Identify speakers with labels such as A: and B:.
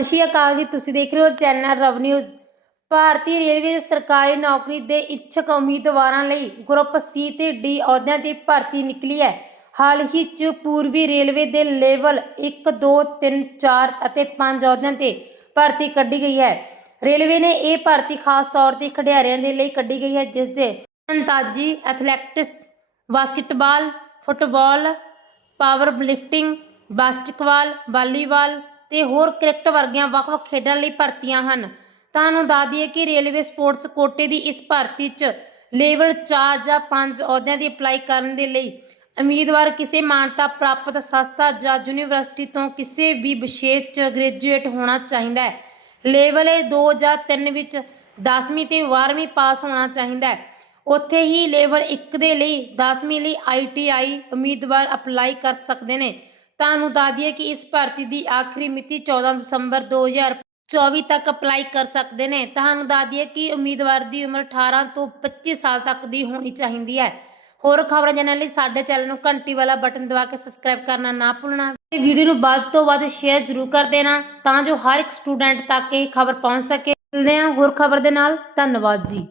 A: ਸਤਿ ਸ਼੍ਰੀ ਅਕਾਲ ਜੀ। ਤੁਸੀਂ ਦੇਖ ਰਹੇ ਹੋ ਚੈਨਲ ਰਵ ਨਿਊਜ਼। ਭਾਰਤੀ ਰੇਲਵੇ ਸਰਕਾਰੀ ਨੌਕਰੀ ਦੇ ਇੱਛਕ ਉਮੀਦਵਾਰਾਂ ਲਈ ਗਰੁੱਪ ਸੀ ਤੇ ਡੀ ਅਹੁਦਿਆਂ 'ਤੇ ਭਰਤੀ ਨਿਕਲੀ ਹੈ। ਹਾਲ ਹੀ ਚ ਪੂਰਬੀ ਰੇਲਵੇ ਦੇ ਲੈਵਲ 1 2 3 4 ਅਤੇ 5 ਅਹੁਦਿਆਂ ਤੇ ਭਰਤੀ ਕੱਢੀ ਗਈ ਹੈ। ਰੇਲਵੇ ਨੇ ਇਹ ਭਰਤੀ ਖਾਸ ਤੌਰ ਤੇ ਖਿਡਾਰੀਆਂ ਦੇ ਲਈ ਕੱਢੀ ਗਈ ਹੈ, ਜਿਸ ਦੇ ਅੰਦਾਜ਼ੀ athletics, basketball, football power lifting basketball, volleyball ਤੇ ਹੋਰ ਕ੍ਰਿਕਟ ਵਰਗੀਆਂ ਵੱਖ-ਵੱਖ ਖੇਡਾਂ ਲਈ ਭਰਤੀਆਂ ਹਨ। ਤੁਹਾਨੂੰ ਦੱਸ ਦਈਏ ਕਿ ਰੇਲਵੇ ਸਪੋਰਟਸ ਕੋਟੇ ਦੀ ਇਸ ਭਰਤੀ 'ਚ ਲੈਵਲ 4 ਜਾਂ 5 ਅਹੁਦਿਆਂ ਦੀ ਅਪਲਾਈ ਕਰਨ ਦੇ ਲਈ ਉਮੀਦਵਾਰ ਕਿਸੇ ਮਾਨਤਾ ਪ੍ਰਾਪਤ ਸੰਸਥਾ ਜਾਂ ਯੂਨੀਵਰਸਿਟੀ ਤੋਂ ਕਿਸੇ ਵੀ ਵਿਸ਼ੇਸ਼ 'ਚ ਗ੍ਰੈਜੂਏਟ ਹੋਣਾ ਚਾਹੀਦਾ ਹੈ। ਲੈਵਲ 2 ਜਾਂ 3 ਵਿੱਚ 10ਵੀਂ ਤੇ 12ਵੀਂ ਪਾਸ ਹੋਣਾ ਚਾਹੀਦਾ ਹੈ। ਉੱਥੇ ਹੀ ਲੈਵਲ 1 ਦੇ ਲਈ 10ਵੀਂ ਲਈ ITI ਉਮੀਦਵਾਰ ਅਪਲਾਈ ਕਰ ਸਕਦੇ ਨੇ। ਤੁਹਾਨੂੰ ਦੱਸ ਦਈਏ ਕਿ ਇਸ ਭਰਤੀ ਦੀ ਆਖਰੀ ਮਿਤੀ 14 ਦਸੰਬਰ 2024 ਤੱਕ ਅਪਲਾਈ ਕਰ ਸਕਦੇ ਨੇ। ਤੁਹਾਨੂੰ ਦੱਸ ਦਈਏ ਕਿ ਉਮੀਦਵਾਰ ਦੀ ਉਮਰ 18 ਤੋਂ 25 ਸਾਲ ਤੱਕ ਦੀ ਹੋਣੀ ਚਾਹੀਦੀ ਹੈ। ਹੋਰ ਖਬਰਾਂ ਜਾਣਨ ਲਈ ਸਾਡੇ ਚੈਨਲ ਨੂੰ ਘੰਟੀ ਵਾਲਾ ਬਟਨ ਦਬਾ ਕੇ ਸਬਸਕ੍ਰਾਈਬ ਕਰਨਾ ਨਾ ਭੁੱਲਣਾ। ਤੇ ਵੀਡੀਓ ਨੂੰ ਵੱਧ ਤੋਂ ਵੱਧ ਸ਼ੇਅਰ ਜ਼ਰੂਰ ਕਰ ਦੇਣਾ ਤਾਂ ਜੋ ਹਰ ਇੱਕ ਸਟੂਡੈਂਟ ਤੱਕ ਇਹ ਖਬਰ ਪਹੁੰਚ ਸਕੇ। ਮਿਲਦੇ ਹਾਂ ਹੋਰ ਖਬਰ ਦੇ ਨਾਲ। ਧੰਨਵਾਦ ਜੀ।